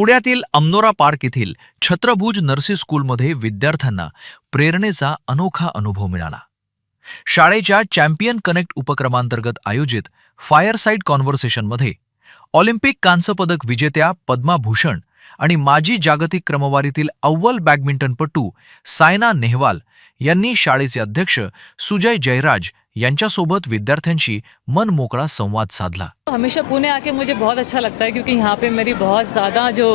पुण्यातील अमनोरा पार्क येथील छत्रभुज नर्सी स्कूलमध्ये विद्यार्थ्यांना प्रेरणेचा अनोखा अनुभव मिळाला. शाळेच्या चॅम्पियन कनेक्ट उपक्रमांतर्गत आयोजित फायरसाइड कॉन्व्हर्सेशनमध्ये ऑलिम्पिक कांस्य पदक विजेत्या पद्मा भूषण आणि माजी जागतिक क्रमवारीतील अव्वल बॅडमिंटनपटू सायना नेहवाल यांनी शाळेचे अध्यक्ष सुजय जयराज यांच्यासोबत विद्यार्थ्यांशी मनमोकळा संवाद साधला. हमेशा पुणे आके मुझे बहुत अच्छा लगता है क्योंकि यहाँ पे मेरी बहुत ज़्यादा जो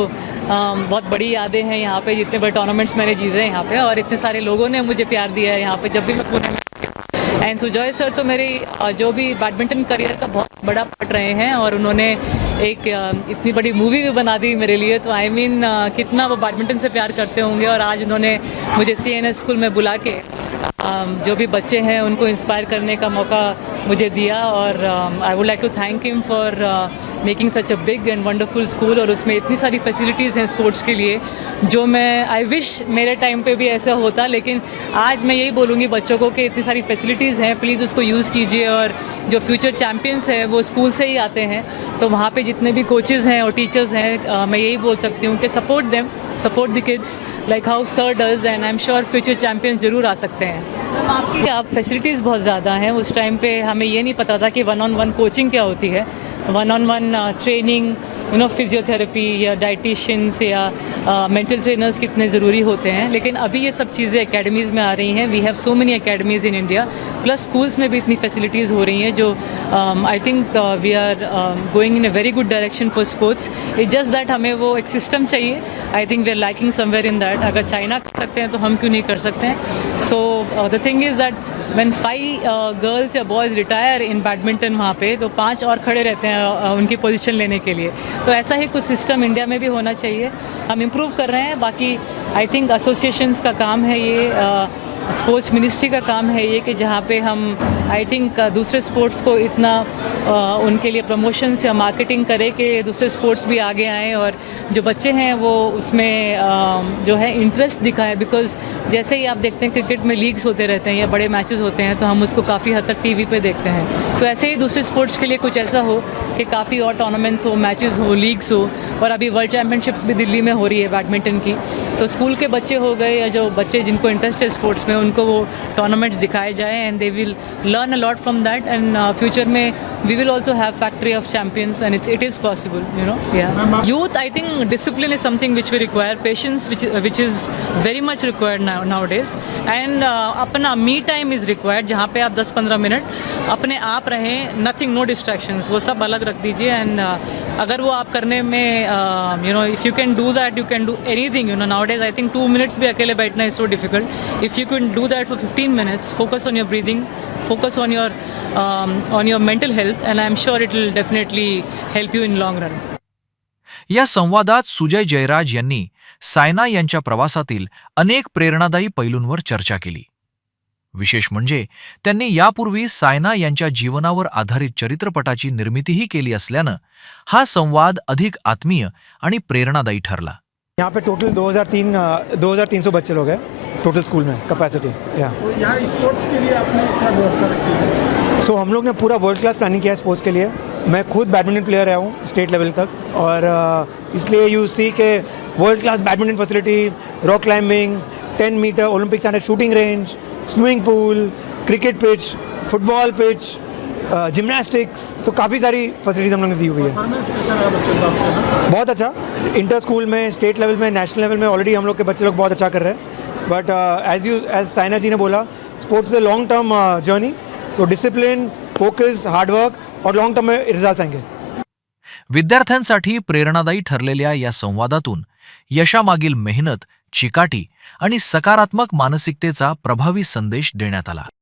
बहुत बड़ी यादें हैं. यहाँ पे जितने बड़े टूर्नामेंट्स मैंने जीते हैं यहाँ पे, और इतने सारे लोगों ने मुझे प्यार दिया है यहाँ पे जब भी मैं पुणे में. एंड सुजय सर तो मेरी जो भी बैडमिंटन करियर का बहुत बड़ा पार्ट रहे हैं, और उन्होंने एक इतनी बड़ी मूवी भी बना दी मेरे लिए. तो आई मीन कितना वो बैडमिंटन से प्यार करते होंगे. और आज उन्होंने मुझे CNS स्कूल में बुला के जो भी बच्चे हैं उनको इंस्पायर करने का मौका मुझे दिया. और I would like to thank him for making such a big and wonderful school. और उसमें इतनी सारी फैसिलिटीज़ हैं स्पोर्ट्स के लिए जो मैं आई विश मेरे टाइम पे भी ऐसा होता. लेकिन आज मैं यही बोलूँगी बच्चों को कि इतनी सारी फैसिलिटीज़ हैं, प्लीज़ उसको यूज़ कीजिए. और जो फ्यूचर चैम्पियंस हैं वो स्कूल से ही आते हैं, तो वहाँ पे जितने भी कोचेज़ हैं और टीचर्स हैं, मैं यही बोल सकती हूँ कि support them, support the kids like how sir does. And I am sure future champions जरूर आ सकते हैं. आपकी अब फैसिलिटीज़ बहुत ज़्यादा हैं. उस टाइम पे हमें ये नहीं पता था कि 1-on-1 कोचिंग क्या होती है, 1-on-1 ट्रेनिंग, फिजियोथेरेपी या डाइटिशियंस या मेंटल ट्रेनर्स कितने ज़रूरी होते हैं. लेकिन अभी ये सब चीज़ें एकेडमीज़ में आ रही हैं. We have so many academies in India, plus schools में भी इतनी फैसिलिटीज़ हो रही हैं जो I think we are going in a very good direction for sports. It's just that हमें वो एक सिस्टम चाहिए. I think we are lacking somewhere in that. अगर चाइना कर सकते हैं तो हम क्यों नहीं कर सकते हैं. So the thing is that when 5 girls या बॉयज़ रिटायर इन बैडमिंटन वहाँ पे, तो 5 और खड़े रहते हैं उनकी पोजीशन लेने के लिए. तो ऐसा ही कुछ सिस्टम इंडिया में भी होना चाहिए. हम इम्प्रूव कर रहे हैं. बाकी आई थिंक एसोसिएशंस का काम है ये, स्पोर्ट्स मिनिस्ट्री का काम है ये, कि जहाँ पे हम आई थिंक दूसरे स्पोर्ट्स को इतना उनके लिए प्रमोशंस या मार्केटिंग करें कि दूसरे स्पोर्ट्स भी आगे आएँ और जो बच्चे हैं वो उसमें जो है इंटरेस्ट दिखाएं. बिकॉज जैसे ही आप देखते हैं क्रिकेट में लीग्स होते रहते हैं या बड़े मैचेस होते हैं, तो हम उसको काफ़ी हद तक TV पे देखते हैं. तो ऐसे ही दूसरे स्पोर्ट्स के लिए कुछ ऐसा हो कि काफ़ी और टूर्नामेंट्स हो, मैचेस हो, लीग्स हो. और अभी वर्ल्ड चैम्पियनशिप्स भी दिल्ली में हो रही है बैडमिंटन की. तो स्कूल के बच्चे हो गए या जो बच्चे जिनको इंटरेस्ट है स्पोर्ट्स में, उनको वो टूर्नामेंट्स दिखाए जाए and they will learn a lot from that. And future में we will also have factory of champions and it is possible, yeah. Youth, I think discipline is something which we require, patience which is very much required nowadays. And अपना me time is required, जहाँ पे आप 10-15 minute अपने आप रहें, nothing, no distractions, वो सब अलग रख दीजिए. एंड अगर वो आप करने में if you can do that, you can do anything. Now days I think 2 minutes भी अकेले बैठना is so difficult. If you can do that for 15 minutes, focus on your breathing, focus on your mental health, and I am sure it will definitely help you in long run. या संवादात सुजय जयराज यांनी सायना यांच्या प्रवासातील अनेक प्रेरणादायी पैलूंवर चर्चा केली. विशेष म्हणजे त्यांनी यापूर्वी सायना यांच्या जीवनावर आधारित चित्रपटाची निर्मितीही केली असल्यानं हा संवाद अधिक आत्मीय आणि प्रेरणादायी ठरला. यहाँ पे टोटल 2300 बच्चे लोग हैं टोटल स्कूल में कैपेसिटी. यहाँ स्पोर्ट्स के लिए आपने क्या व्यवस्था रखी है? सो हम लोग ने पूरा वर्ल्ड क्लास प्लानिंग किया है स्पोर्ट्स के लिए. मैं खुद बैडमिंटन प्लेयर रहा हूँ स्टेट लेवल तक, और इसलिए यू सी के world class badminton facility, rock climbing, 10 metre Olympic standard shooting range, swimming pool, cricket pitch, football pitch, gymnastics, तो काफ़ी सारी फैसिलिटीज़ हम लोग ने दी हुई है. परफॉर्मेंस कैसा रहा बच्चों का आपके ना? बहुत अच्छा. इंटर स्कूल में, स्टेट लेवल में, नेशनल लेवल में ऑलरेडी हम लोग के बच्चे लोग बहुत अच्छा कर रहे हैं. बट एज साइना जी ने बोला, sports is a long term journey. तो डिसिप्लिन, फोकस, हार्डवर्क और लॉन्ग टर्म में रिजल्ट्स आएंगे. विद्यार्थ्यांसाठी प्रेरणादायी ठरलेल्या या संवादातून यशामागील मेहनत, चिकाटी आणि सकारात्मक मानसिकतेचा प्रभावी संदेश देण्यात आला.